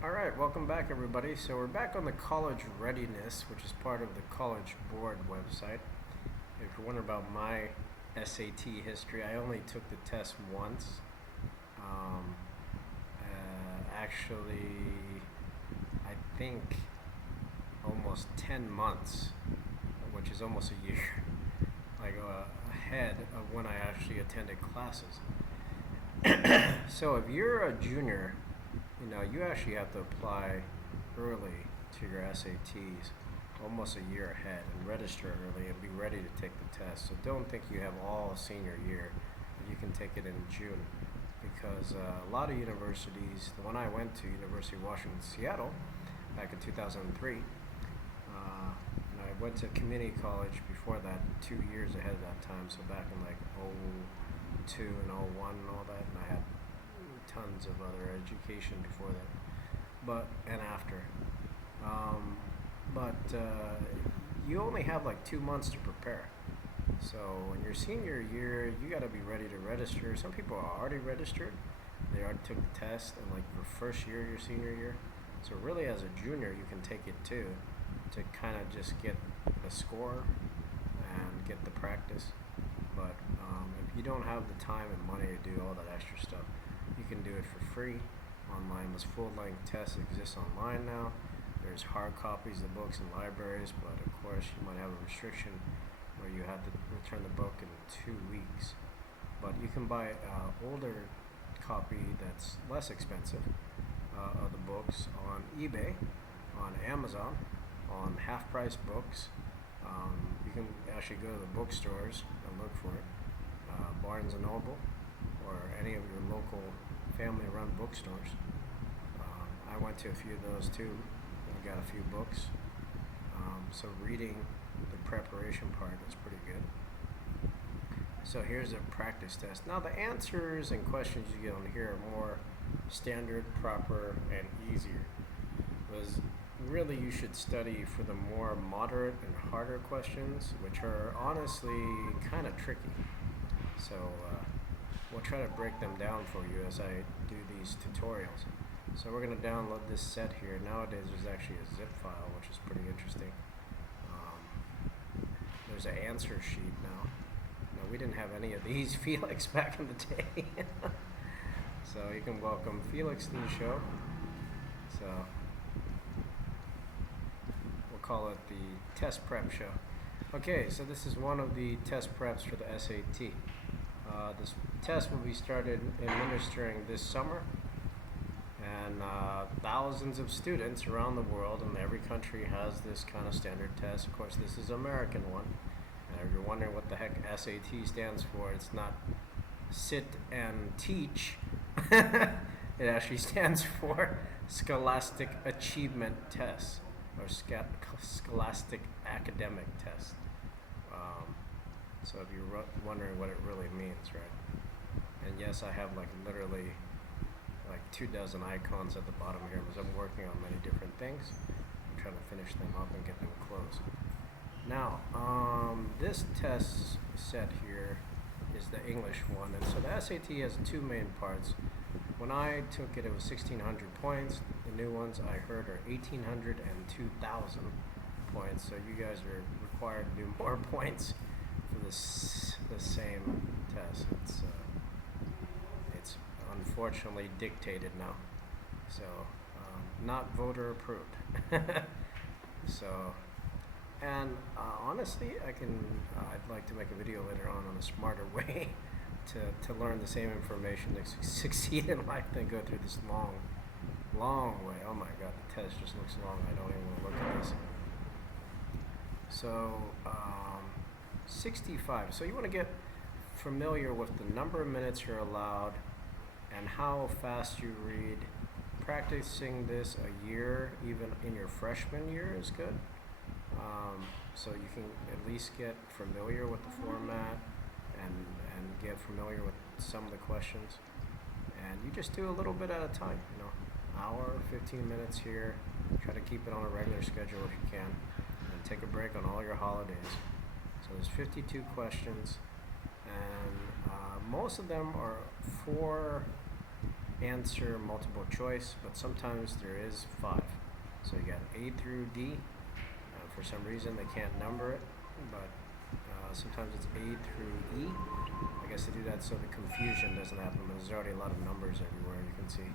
Alright, welcome back everybody. So we're back on the college readiness, which is part of the College Board website. If you're wondering about my SAT history, I only took the test once. Actually, I think almost 10 months, which is almost a year, ahead of when I actually attended classes. So if you're a junior, you actually have to apply early to your SATs, almost a year ahead, and register early and be ready to take the test. So don't think you have all senior year. You can take it in June, because a lot of universities, the one I went to, University of Washington, Seattle, back in 2003, and I went to community college before that, 2 years ahead of that time, so back in like '02 and '01 and all that, and I had tons of other education before that, and after. But you only have like 2 months to prepare. So in your senior year, you got to be ready to register. Some people are already registered; they already took the test in like your first year, your senior year. So really, as a junior, you can take it too, to kind of just get the score and get the practice. But if you don't have the time and money to do all that extra stuff, you can do it for free online. This full-length test exists online now. There's hard copies of the books in libraries, but of course you might have a restriction where you have to return the book in 2 weeks. But you can buy an older copy that's less expensive of the books on eBay, on Amazon, on half-price books. You can actually go to the bookstores and look for it, Barnes and Noble, or any of your local family-run bookstores. I went to a few of those too and got a few books. So reading the preparation part is pretty good. So here's a practice test. Now the answers and questions you get on here are more standard, proper, and easier. Was really you should study for the more moderate and harder questions, which are honestly kind of tricky. So we'll try to break them down for you as I do these tutorials. So we're going to download this set here. Nowadays there's actually a zip file, which is pretty interesting. There's an answer sheet now. Now, we didn't have any of these, Felix, back in the day. So you can welcome Felix to the show. So we'll call it the test prep show. Okay, so this is one of the test preps for the SAT. This test will be started administering this summer, and thousands of students around the world, and every country has this kind of standard test. Of course, this is an American one. And if you're wondering what the heck SAT stands for, it's not sit and teach. It actually stands for Scholastic Achievement Test, or Scholastic Academic Test. So if you're wondering what it really means, right? And yes, I have literally 24 icons at the bottom here because I'm working on many different things. I'm trying to finish them up and get them closed. Now, this test set here is the English one, and so the SAT has two main parts. When I took it, it was 1,600 points. The new ones I heard are 1,800 and 2,000 points. So you guys are required to do more points for the same test. It's unfortunately dictated now, so not voter approved. So. And honestly, I'd like to make a video later on a smarter way to learn the same information to succeed in life than go through this long way. Oh my God, the test just looks long. I don't even want to look at this. So 65. So you want to get familiar with the number of minutes you're allowed and how fast you read. Practicing this a year, even in your freshman year, is good. So you can at least get familiar with the format and get familiar with some of the questions. And you just do a little bit at a time, hour, 15 minutes here. Try to keep it on a regular schedule if you can. And take a break on all your holidays. So there's 52 questions. And most of them are 4 answer multiple choice, but sometimes there is 5. So you got A through D. For some reason they can't number it, but sometimes it's A through E. I guess they do that so the confusion doesn't happen, but there's already a lot of numbers everywhere. You can see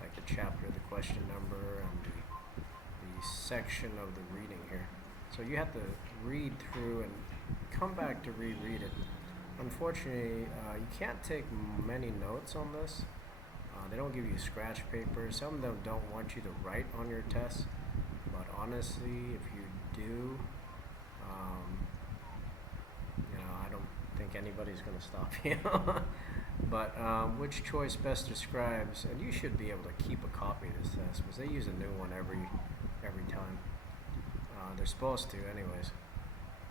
like the chapter, the question number, and the section of the reading here. So you have to read through and come back to reread it. Unfortunately, you can't take many notes on this. They don't give you scratch paper. Some of them don't want you to write on your test, but honestly, if you do, I don't think anybody's going to stop you. But which choice best describes, and you should be able to keep a copy of this test because they use a new one every time. They're supposed to anyways,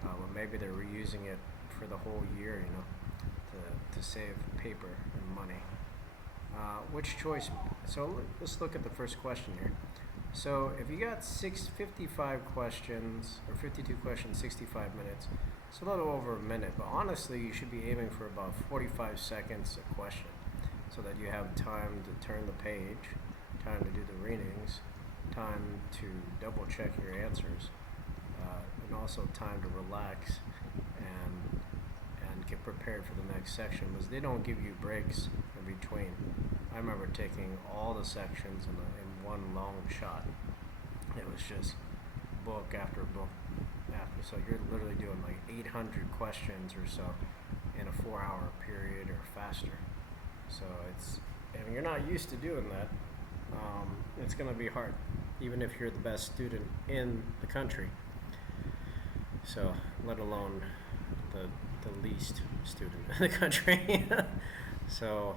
but maybe they're reusing it for the whole year, to save paper and money. Which choice? So let's look at the first question here. So if you got 55 questions or 52 questions, 65 minutes, it's a little over a minute, but honestly you should be aiming for about 45 seconds a question so that you have time to turn the page, time to do the readings, time to double check your answers, and also time to relax and get prepared for the next section, because they don't give you breaks in between. I remember taking all the sections in one long shot. It was just book after book after. So you're literally doing like 800 questions or so in a 4-hour period or faster. So and you're not used to doing that. It's going to be hard, even if you're the best student in the country. So let alone the least student in the country. So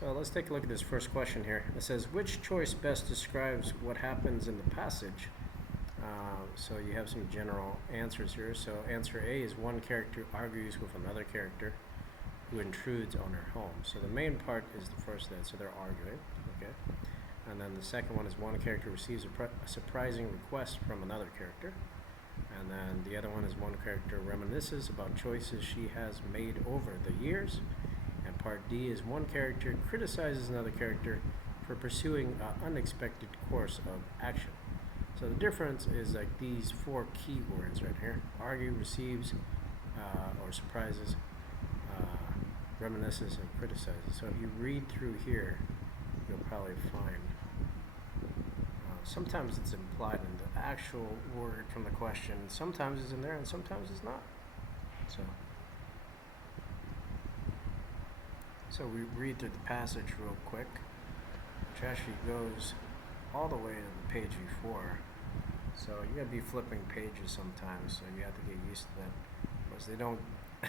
let's take a look at this first question here. It says, which choice best describes what happens in the passage? So you have some general answers here. So answer A is one character argues with another character who intrudes on her home. So the main part is the first answer, they're arguing, okay? And then the second one is one character receives a surprising request from another character. And then the other one is one character reminisces about choices she has made over the years. And part D is one character criticizes another character for pursuing an unexpected course of action. So the difference is like these 4 key words right here: argue, receives, or surprises, reminisces, and criticizes. So if you read through here, you'll probably find sometimes it's implied in the actual word from the question. Sometimes it's in there and sometimes it's not. So we read through the passage real quick, which actually goes all the way to the page before. So you're going to be flipping pages sometimes, so you have to get used to that, because they don't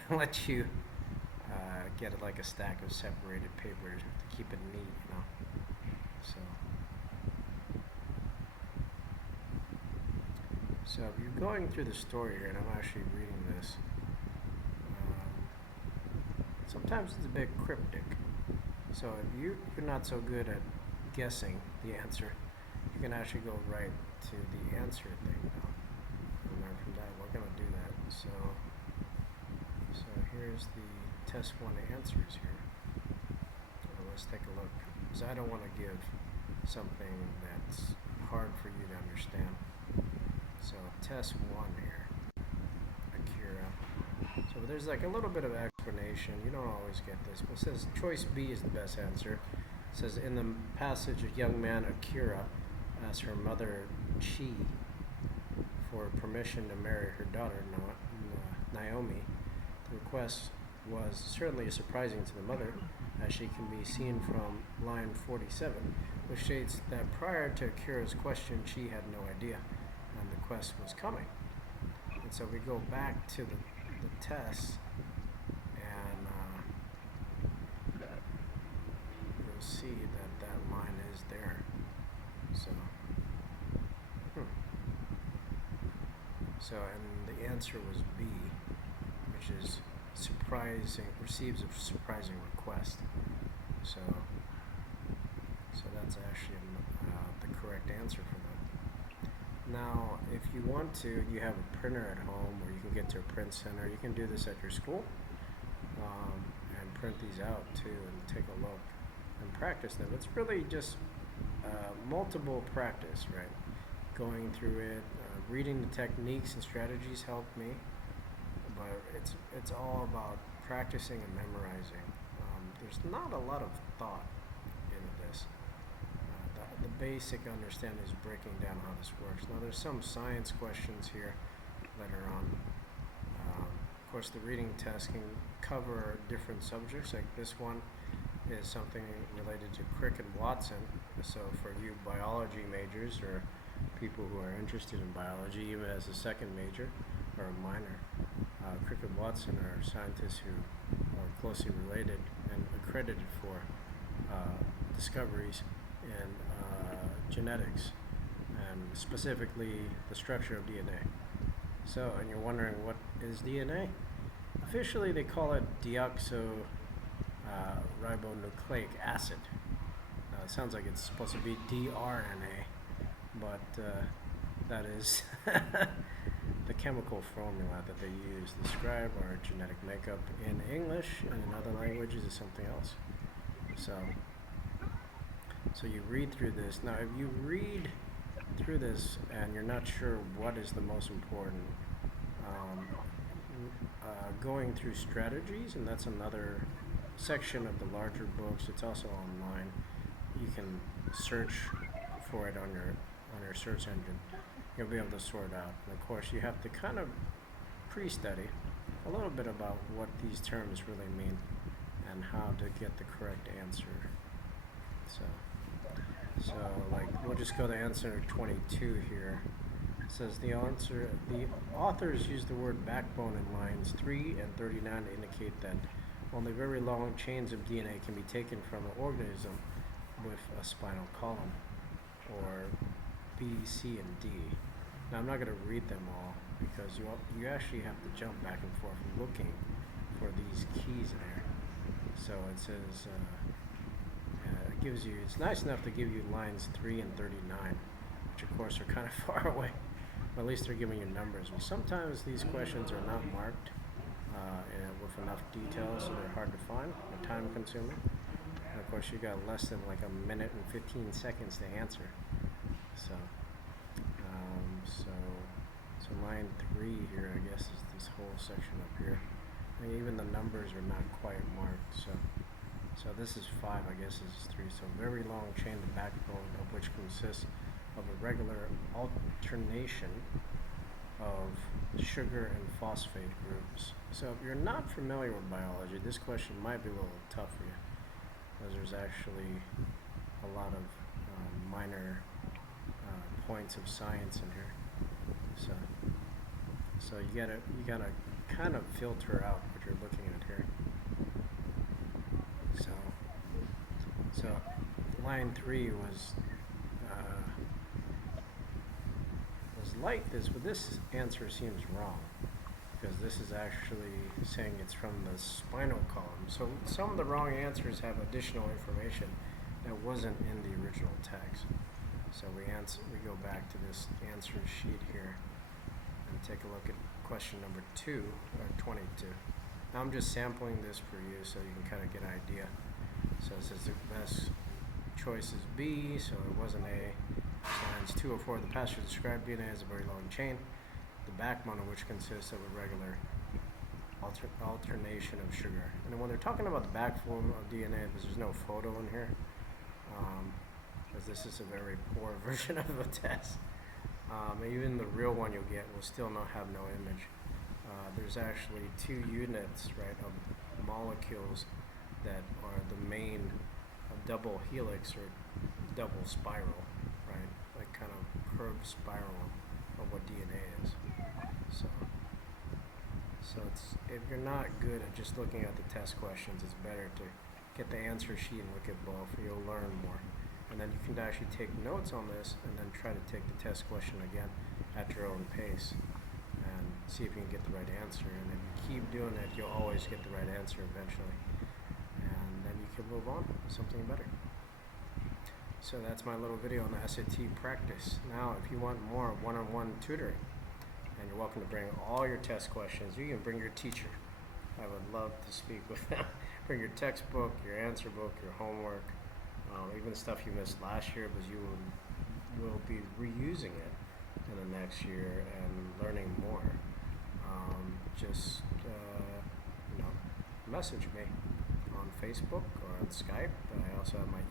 let you get like a stack of separated papers to keep it neat, So if you're going through the story here, and I'm actually reading this, sometimes it's a bit cryptic. So if you're not so good at guessing the answer, you can actually go right to the answer thing now. And learn from that. We're going to do that. So here's the test 1 answers here. Let's take a look, because I don't want to give something that's hard for you to understand. So test 1 here, Akira. So there's like a little bit of explanation. You don't always get this, but it says choice B is the best answer. It says in the passage, a young man, Akira, asks her mother, Chi, for permission to marry her daughter, Naomi. The request was certainly surprising to the mother, as she can be seen from line 47, which states that prior to Akira's question, she had no idea, and the quest was coming. And so we go back to the test, and you'll see that line is there. So, and the answer was B, which is surprising, receives a surprising request. So that's actually the correct answer for that. Now, if you want to, you have a printer at home, or you can get to a print center. You can do this at your school and print these out too and take a look and practice them. It's really just multiple practice, right? Going through it, reading the techniques and strategies helped me, but it's all about practicing and memorizing. There's not a lot of thought into this. The basic understanding is breaking down how this works. Now there's some science questions here later on. Of course, the reading test can cover different subjects. Like this one is something related to Crick and Watson. So for you biology majors or people who are interested in biology, even as a second major or a minor, Crick and Watson are scientists who are closely related and accredited for discoveries in genetics and specifically the structure of DNA. So, and you're wondering what is DNA? Officially, they call it deoxyribonucleic acid. It sounds like it's supposed to be dRNA, but that is the chemical formula that they use to describe our genetic makeup in English, and in other languages is something else. So you read through this. Now, if you read through this and you're not sure what is the most important, going through strategies, and that's another section of the larger books. It's also online. You can search for it on your search engine. You'll be able to sort out. And of course, you have to kind of pre-study a little bit about what these terms really mean and how to get the correct answer. So like we'll just go to answer 22 here. It says the authors use the word backbone in lines 3 and 39 to indicate that only very long chains of DNA can be taken from an organism with a spinal column, or B, C, and D. Now I'm not going to read them all because you actually have to jump back and forth looking for these keys there. So it says it's nice enough to give you lines 3 and 39, which of course are kind of far away, but at least they're giving you numbers. Well, sometimes these questions are not marked with enough detail, so they're hard to find, they're time consuming, and of course you got less than like a minute and 15 seconds to answer. So line 3 here, I guess, is this whole section up here, and even the numbers are not quite marked. So this is 5, I guess this is 3. So very long chain of backbone, of which consists of a regular alternation of sugar and phosphate groups. So if you're not familiar with biology, this question might be a little tough for you, because there's actually a lot of minor points of science in here. So you gotta kind of filter out what you're looking at here. So line 3 was like this, but this answer seems wrong, because this is actually saying it's from the spinal column. So some of the wrong answers have additional information that wasn't in the original text. So we go back to this answer sheet here and take a look at question number 2, or 22. Now I'm just sampling this for you so you can kind of get an idea. So it says the best choice is B, so it wasn't A. Lines 2 or 4 of the passage describe DNA as a very long chain, the backbone of which consists of a regular alternation of sugar. And when they're talking about the backbone of DNA, because there's no photo in here, because this is a very poor version of a test. Even the real one you'll get will still not have no image. There's actually 2 units, right, of molecules that are the main double helix or double spiral, right, like kind of curved spiral of what DNA is. So if you're not good at just looking at the test questions, it's better to get the answer sheet and look at both. You'll learn more. And then you can actually take notes on this and then try to take the test question again at your own pace and see if you can get the right answer. And if you keep doing it, you'll always get the right answer eventually. And then you can move on to something better. So that's my little video on the SAT practice. Now, if you want more one-on-one tutoring, and you're welcome to bring all your test questions, you can bring your teacher. I would love to speak with them. Bring your textbook, your answer book, your homework, Even stuff you missed last year, but you will be reusing it in the next year and learning more. Just you know, message me on Facebook or on Skype. I also have my